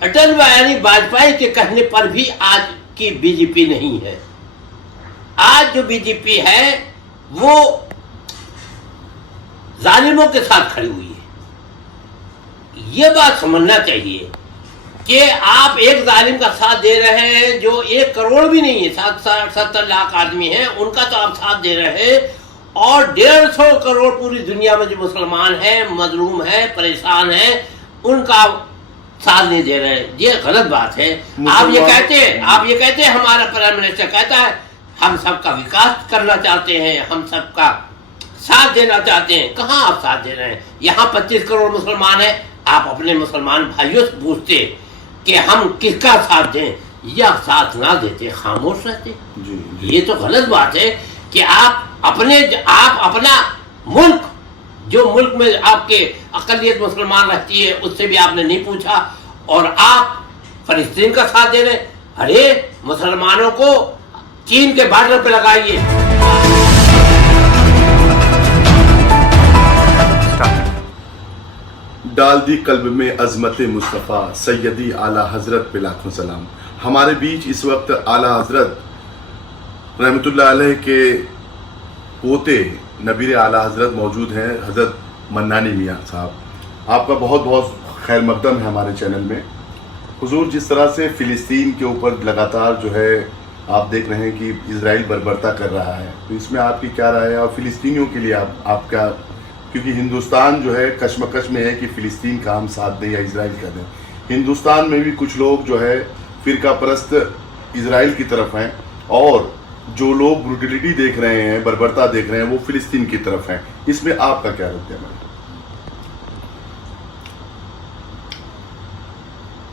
اٹل بہاری واجپئی کے کہنے پر بھی آج کی بی جے پی نہیں ہے. آج جو بی جے پی ہے وہ ظالموں کے ساتھ کھڑی ہوئی ہے. یہ بات سمجھنا چاہیے کہ آپ ایک ظالم کا ساتھ دے رہے ہیں جو 1 کروڑ بھی نہیں ہے, 70 لاکھ آدمی ہیں, ان کا تو آپ ساتھ دے رہے ہیں, اور 150 کروڑ پوری دنیا میں جو مسلمان ہیں, مظلوم ہیں, پریشان ہیں, ان کا ساتھ نہیں دے رہے. یہ غلط بات ہے. آپ یہ کہتے ہیں ہمارا پرائم منسٹر کہتا ہے ہم سب کا وکاس کرنا چاہتے ہیں, ہم سب کا ساتھ دینا چاہتے ہیں. کہاں آپ ساتھ دے رہے ہیں؟ یہاں 25 کروڑ مسلمان ہیں. آپ اپنے مسلمان بھائیوں سے پوچھتے کہ ہم کس کا ساتھ دیں, یا ساتھ نہ دیتے, خاموش رہتے. یہ تو غلط بات ہے کہ آپ اپنا ملک, جو ملک میں آپ کے اقلیت مسلمان رہتی ہے, اس سے بھی آپ نے نہیں پوچھا, اور آپ فلسطین کا ساتھ دے رہے. ارے مسلمانوں کو چین کے بارڈر پہ لگائیے. ڈال دی قلب میں عظمت مصطفیٰ سیدی اعلیٰ حضرت پہ لاکھوں سلام. ہمارے بیچ اس وقت اعلیٰ حضرت رحمۃ اللہ علیہ کے پوتے نبیر اعلیٰ حضرت موجود ہیں, حضرت منانی میاں صاحب. آپ کا بہت بہت خیر مقدم ہے ہمارے چینل میں. حضور, جس طرح سے فلسطین کے اوپر لگاتار جو ہے آپ دیکھ رہے ہیں کہ اسرائیل بربرتا کر رہا ہے, تو اس میں آپ کی کیا رائے ہے, اور فلسطینیوں کے لیے آپ کیا, کیونکہ ہندوستان جو ہے کشمکش میں ہے کہ فلسطین کا ہم ساتھ دیں یا اسرائیل کا دیں. ہندوستان میں بھی کچھ لوگ جو ہے فرقہ پرست اسرائیل کی طرف ہیں, اور جو لوگ بروٹیلٹی دیکھ رہے ہیں, بربرتا دیکھ رہے ہیں, وہ فلسطین کی طرف ہیں. اس میں آپ کا کیا رد عمل ہے؟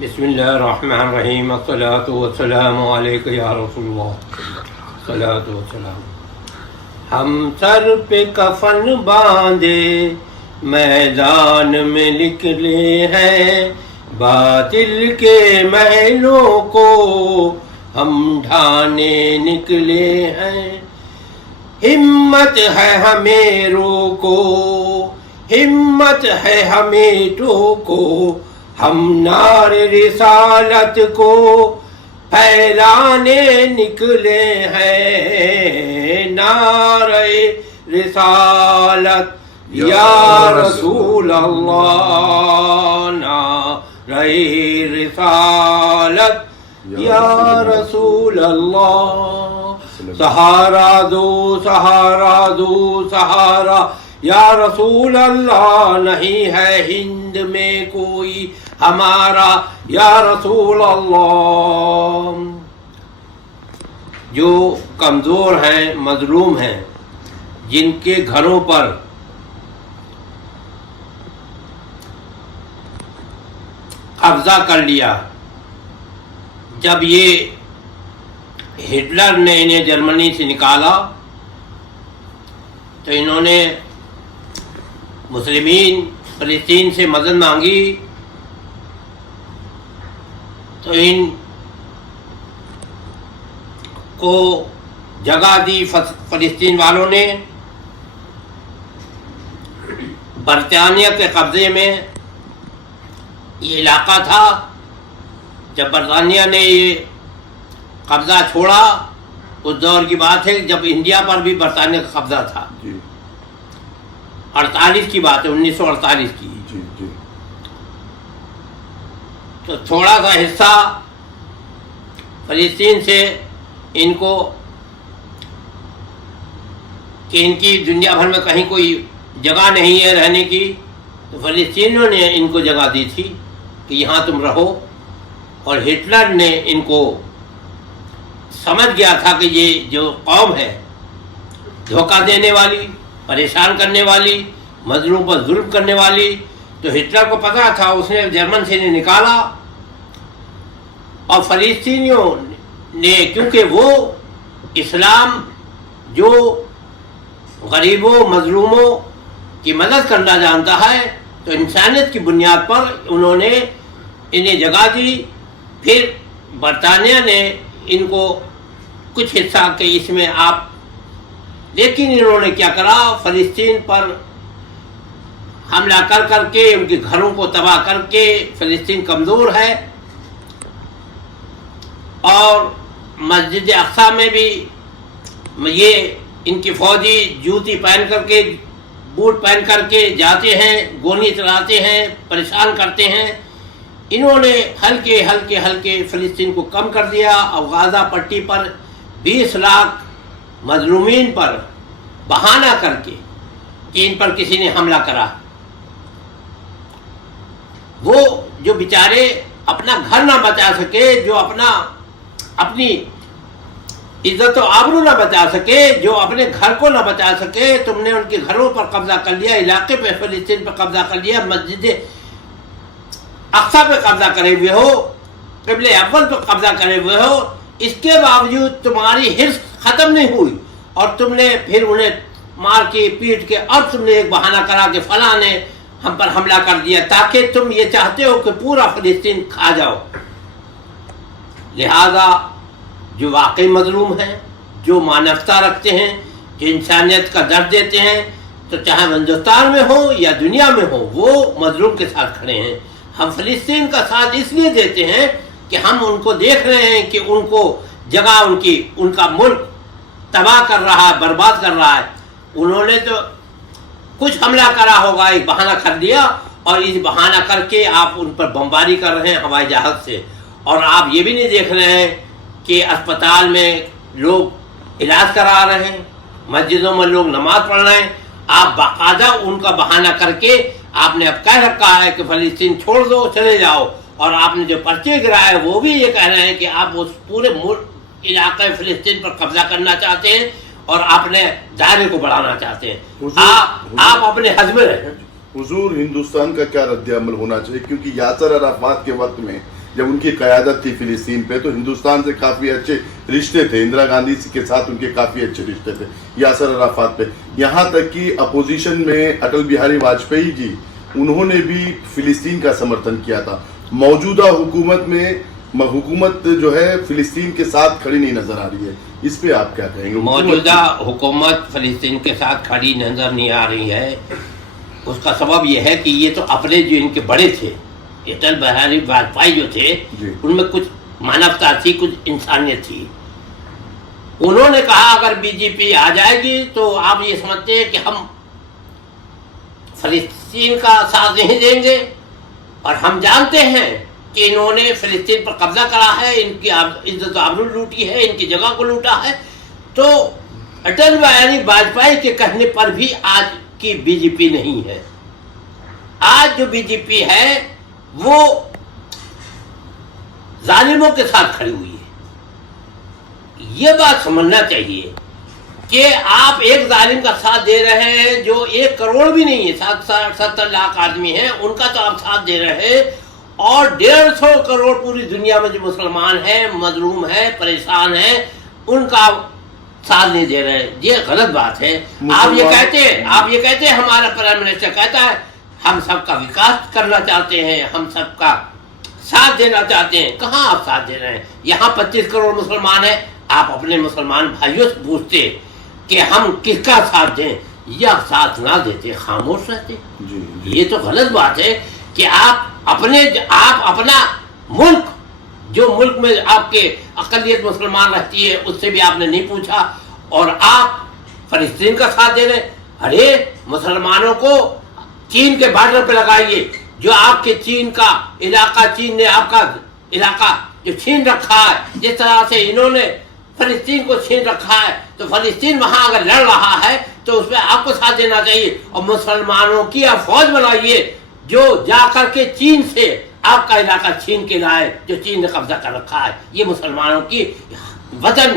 بسم اللہ الرحمن الرحیم. الصلاۃ والسلام علیک یا رسول اللہ. الصلاۃ والسلام. ہم سر پہ کفن باندھے میدان میں نکلے ہیں, باطل کے محلوں کو ہم ڈھانے نکلے ہیں. ہمت ہے ہمیں روکو, ہمت ہے ہمیں ٹوکو, ہم نعرے رسالت کو پھیلانے نکلے ہیں. نعرہ رسالت یا رسول اللہ, نعرہ رسالت یا رسول اللہ. سہارا دو سہارا دو سہارا یا رسول اللہ, نہیں ہے ہند میں کوئی ہمارا یا رسول اللہ. جو کمزور ہیں, مظلوم ہیں, جن کے گھروں پر قبضہ کر لیا, جب یہ ہٹلر نے انہیں جرمنی سے نکالا تو انہوں نے مسلمین فلسطین سے مدد مانگی, تو ان کو جگہ دی فلسطین والوں نے. برطانیہ کے قبضے میں یہ علاقہ تھا. جب برطانیہ نے یہ قبضہ چھوڑا, اس دور کی بات ہے جب انڈیا پر بھی برطانیہ کا قبضہ تھا, 48 کی بات ہے, 1948 کی. تو تھوڑا سا حصہ فلسطین سے ان کو, کہ ان کی دنیا بھر میں کہیں کوئی جگہ نہیں ہے رہنے کی, تو فلسطینیوں نے ان کو جگہ دی تھی کہ یہاں تم رہو. اور ہٹلر نے ان کو سمجھ گیا تھا کہ یہ جو قوم ہے دھوکہ دینے والی, پریشان کرنے والی, مظلوم پر ظلم کرنے والی, تو ہٹلر کو پتا تھا, اس نے جرمن سے انہیں نکالا. اور فلسطینیوں نے, کیونکہ وہ اسلام جو غریبوں مظلوموں کی مدد کرنا جانتا ہے, تو انسانیت کی بنیاد پر انہوں نے انہیں جگہ دی. پھر برطانیہ نے ان کو کچھ حصہ کہ اس میں آپ, لیکن انہوں نے کیا کرا, فلسطین پر حملہ کر کے ان کے گھروں کو تباہ کر کے, فلسطین کمزور ہے, اور مسجد اقصی میں بھی یہ ان کی فوجی جوتی پہن کر کے بوٹ پہن کر کے جاتے ہیں، گولی چلاتے ہیں، پریشان کرتے ہیں۔ انہوں نے ہلکے فلسطین کو کم کر دیا اور غازہ پٹی پر 20 لاکھ مظلومین پر بہانہ کر کے کہ ان پر کسی نے حملہ کرا، وہ جو بیچارے اپنا گھر نہ بچا سکے، جو اپنی عزت و آبرو نہ بچا سکے، جو اپنے گھر کو نہ بچا سکے، تم نے ان کے گھروں پر قبضہ کر لیا، علاقے پہ فلسطین پر قبضہ کر لیا، مسجد اقصی پہ قبضہ کرے ہوئے ہو، قبلہ اول پہ قبضہ کرے ہوئے ہو، اس کے باوجود تمہاری حرص ختم نہیں ہوئی اور تم نے پھر انہیں مار کے پیٹ کے اب تم نے ایک بہانہ کرا کہ فلاں نے ہم پر حملہ کر دیا، تاکہ تم یہ چاہتے ہو کہ پورا فلسطین کھا جاؤ۔ لہذا جو واقعی مظلوم ہیں، جو مانوتا رکھتے ہیں، جو انسانیت کا درد دیتے ہیں، تو چاہے ہندوستان میں ہو یا دنیا میں ہو، وہ مظلوم کے ساتھ کھڑے ہیں۔ ہم فلسطین کا ساتھ اس لیے دیتے ہیں کہ ہم ان کو دیکھ رہے ہیں کہ ان کو جگہ ان کا ملک تباہ کر رہا ہے، برباد کر رہا ہے۔ انہوں نے تو کچھ حملہ کرا ہوگا، ایک بہانہ کر دیا، اور اس بہانہ کر کے آپ ان پر بمباری کر رہے ہیں ہوائی جہاز سے، اور آپ یہ بھی نہیں دیکھ رہے ہیں کہ اسپتال میں لوگ علاج کرا رہے ہیں، مسجدوں میں لوگ نماز پڑھ رہے ہیں۔ آپ باقاعدہ ان کا بہانہ کر کے آپ نے اب کہہ رکھا ہے کہ فلسطین چھوڑ دو، چلے جاؤ، اور آپ نے جو پرچے گرائے وہ بھی یہ کہہ رہے ہیں کہ آپ اس پورے علاقے فلسطین پر قبضہ کرنا چاہتے ہیں اور اپنے دائرے کو بڑھانا چاہتے ہیں۔ آپ اپنے حد میں رہیں۔ حضور، ہندوستان کا کیا رد عمل ہونا چاہیے؟ کیونکہ یاسر عرفات کے وقت میں جب ان کی قیادت تھی فلسطین پہ، تو ہندوستان سے کافی اچھے رشتے تھے، اندرا گاندھی کے ساتھ ان کے کافی اچھے رشتے تھے یاسر عرفات پہ، یہاں تک کہ اپوزیشن میں اٹل بہاری واجپئی جی، انہوں نے بھی فلسطین کا سمرتھن کیا تھا۔ موجودہ حکومت جو ہے فلسطین کے ساتھ کھڑی نہیں نظر آ رہی ہے، اس پہ آپ کیا کہیں گے؟ موجودہ حکومت فلسطین کے ساتھ کھڑی نظر نہیں آ رہی ہے، اس کا سبب یہ ہے کہ یہ تو اپنے جو ان کے بڑے تھے، اٹل بہاری واجپئی جو تھے، ان میں کچھ مانوتا تھی، کچھ انسانیت تھی۔ انہوں نے کہا اگر بی جے پی آ جائے گی تو آپ یہ سمجھتے ہیں کہ ہم فلسطین کا ساتھ نہیں دیں گے، اور ہم جانتے ہیں کہ انہوں نے فلسطین پر قبضہ کرا ہے، ان کی عزت و آبرو لوٹی ہے، ان کی جگہ کو لوٹا ہے۔ تو اٹل بہاری واجپئی کے کہنے پر بھی آج کی بی جے پی نہیں ہے۔ آج جو بی جے پی ہے وہ ظالموں کے ساتھ کھڑی ہوئی ہے۔ یہ بات سمجھنا چاہیے کہ آپ ایک ظالم کا ساتھ دے رہے ہیں جو 1 کروڑ بھی نہیں ہے، 70 لاکھ آدمی ہیں، ان کا تو آپ ساتھ دے رہے ہیں، اور 150 کروڑ پوری دنیا میں جو مسلمان ہیں، مظلوم ہیں، پریشان ہیں، ان کا ساتھ نہیں دے رہے۔ یہ غلط بات ہے۔ آپ یہ کہتے ہیں ہمارا پرائم منسٹر کہتا ہے ہم سب کا وکاس کرنا چاہتے ہیں، ہم سب کا ساتھ دینا چاہتے ہیں۔ کہاں آپ ساتھ دے رہے ہیں؟ یہاں 25 کروڑ مسلمان ہیں، آپ اپنے مسلمان بھائیوں سے پوچھتے کہ ہم کس کا ساتھ دیں، یا ساتھ نہ دیتے، خاموش رہتے۔ یہ تو غلط بات ہے کہ آپ اپنا ملک، جو ملک میں آپ کے اقلیت مسلمان رہتی ہے، اس سے بھی آپ نے نہیں پوچھا، اور آپ فلسطین کا ساتھ دے رہے۔ ارے مسلمانوں کو چین کے بارڈر پہ لگائیے، جو آپ کے چین کا علاقہ، چین نے آپ کا علاقہ جو چھین رکھا ہے، جس طرح سے انہوں نے فلسطین کو چھین رکھا ہے، تو فلسطین وہاں اگر لڑ رہا ہے تو اس میں آپ کو ساتھ دینا چاہیے، اور مسلمانوں کی آپ فوج بنائیے جو جا کر کے چین سے آپ کا علاقہ چھین کے لائے، جو چین نے قبضہ کر رکھا ہے۔ یہ مسلمانوں کی وطن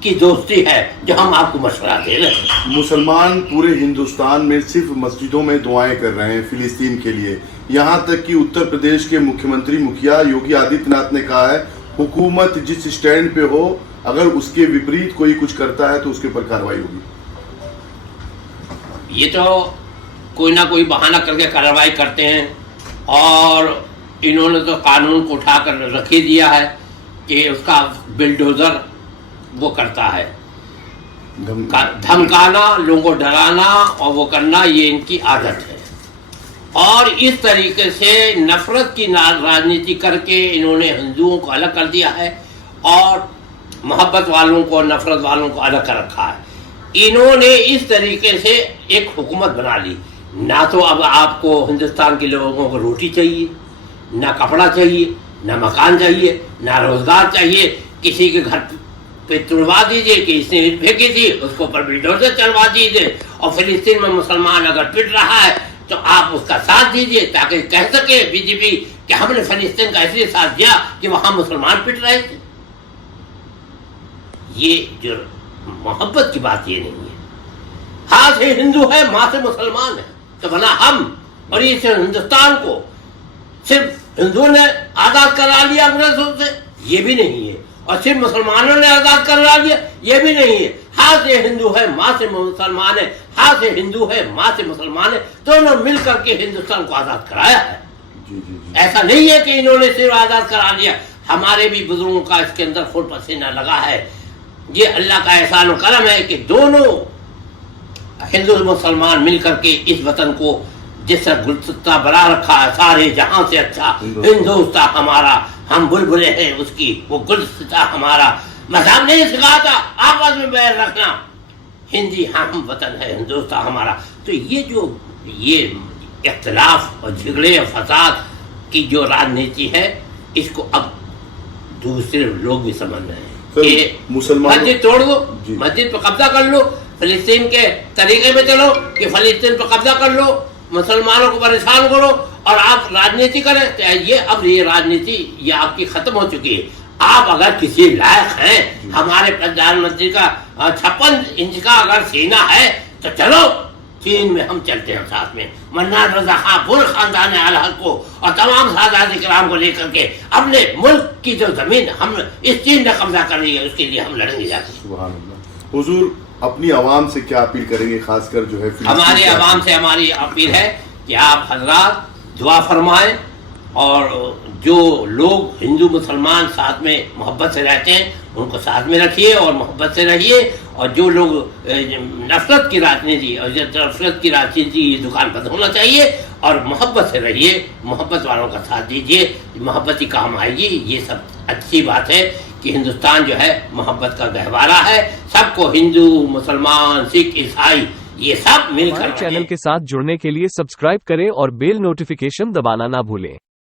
کی دوستی ہے جو ہم آپ کو مشورہ دے رہے ہیں۔ مسلمان پورے ہندوستان میں صرف مسجدوں میں دعائیں کر رہے ہیں فلسطین کے لیے، یہاں تک کہ اتر پردیش کے مکھیا یوگی آدتیہ ناتھ نے کہا ہے حکومت جس سٹینڈ پہ ہو، اگر اس کے وپریت کوئی کچھ کرتا ہے تو اس کے اوپر کارروائی ہوگی۔ یہ تو کوئی نہ کوئی بہانہ کر کے کارروائی کرتے ہیں، اور انہوں نے تو قانون کو اٹھا کر رکھ ہی دیا ہے کہ اس کا بلڈوزر وہ کرتا ہے، دھمکانا، لوگوں کو ڈرانا اور وہ کرنا، یہ ان کی عادت ہے۔ اور اس طریقے سے نفرت کی راجنیتی کر کے انہوں نے ہندوؤں کو الگ کر دیا ہے، اور محبت والوں کو نفرت والوں کو الگ کر رکھا ہے۔ انہوں نے اس طریقے سے ایک حکومت بنا لی، نہ تو اب آپ کو ہندوستان کے لوگوں کو روٹی چاہیے، نہ کپڑا چاہیے، نہ مکان چاہیے، نہ روزگار چاہیے۔ کسی کے گھر پہ توڑوا دیجیے کہ اس نے اینٹ پھینکی تھی، اس کو اوپر بلڈوزر چلوا دیجیے، اور فلسطین میں مسلمان اگر پٹ رہا ہے تو آپ اس کا ساتھ دیجیے تاکہ کہہ سکے بی جے پی کہ ہم نے فلسطین کا اس لیے ساتھ دیا کہ وہاں مسلمان پٹ رہے تھے۔ یہ جو محبت کی بات یہ نہیں ہے۔ ہاں سے ہندو ہے، ماں سے مسلمان ہے، تو بنا ہم اور اس ہندوستان کو صرف ہندوؤں نے آزاد کرا لیا انگریزوں سے، یہ بھی نہیں ہے، اور صرف مسلمانوں نے آزاد کرا لیا، یہ بھی نہیں ہے۔ ہاں سے ہندو ہے، ماں سے مسلمان ہے، ہاں سے ہندو ہے، ماں سے مسلمان ہے، دونوں مل کر کے ہندوستان کو آزاد کرایا ہے۔ ایسا نہیں ہے کہ انہوں نے صرف آزاد کرا لیا، ہمارے بھی بزرگوں کا اس کے اندر خون پسینہ لگا ہے۔ یہ اللہ کا احسان و کرم ہے کہ دونوں ہندو مسلمان مل کر کے اس وطن کو جس طرح گلدستہ بنا رکھا ہے، سارے جہاں سے اچھا ہندوستان ہمارا، ہم بلبلے ہیں اس کی، وہ گلدستہ ہمارا۔ مذہب نہیں سکھایا تھا آپس میں بیر رکھنا، ہندی ہم وطن ہے، ہندوستان ہمارا۔ تو یہ اختلاف اور جھگڑے اور فساد کی جو راجنیتی ہے، اس کو اب دوسرے لوگ بھی سمجھ رہے ہیں کہ مسجد توڑ دو، مسجد پہ قبضہ کر لو، فلسطین کے طریقے میں چلو کہ فلسطین پہ قبضہ کر لو، مسلمانوں کو پریشان کرو اور آپ راجنیتی کریں۔ یہ راجنیتی یہ آپ کی ختم ہو چکی ہے۔ آپ اگر کسی لائق ہیں، ہمارے پردھان منتری کا 56 انچ کا اگر سینہ ہے تو چلو چین میں ہم چلتے ہیں ساتھ میں، منان رضا خان پورے خاندان اہل حق کو اور تمام سادات کرام کو لے کر کے اپنے ملک کی جو زمین ہم اس چین نے قبضہ کر لی ہے، اس کے لیے ہم لڑیں گے جا کے۔ سبحان اللہ۔ حضور اپنی عوام سے کیا اپیل کریں گے، خاص کر جو ہے ہماری عوام سے ہماری اپیل ہے کہ آپ حضرات دعا فرمائیں، اور جو لوگ ہندو مسلمان ساتھ میں محبت سے رہتے ہیں ان کو ساتھ میں رکھیے اور محبت سے رہیے، اور جو لوگ نفرت کی راجنیتی اور نفرت کی راجنیتی یہ دکان بند ہونا چاہیے، اور محبت سے رہیے، محبت والوں کا ساتھ دیجیے، محبت ہی کام آئے گی۔ یہ سب اچھی بات ہے کہ ہندوستان جو ہے محبت کا گہوارہ ہے، سب کو ہندو مسلمان سکھ عیسائی یہ سب مل کر چینل کے ساتھ جڑنے کے لیے سبسکرائب کریں اور بیل نوٹیفیکیشن دبانا نہ بھولیں۔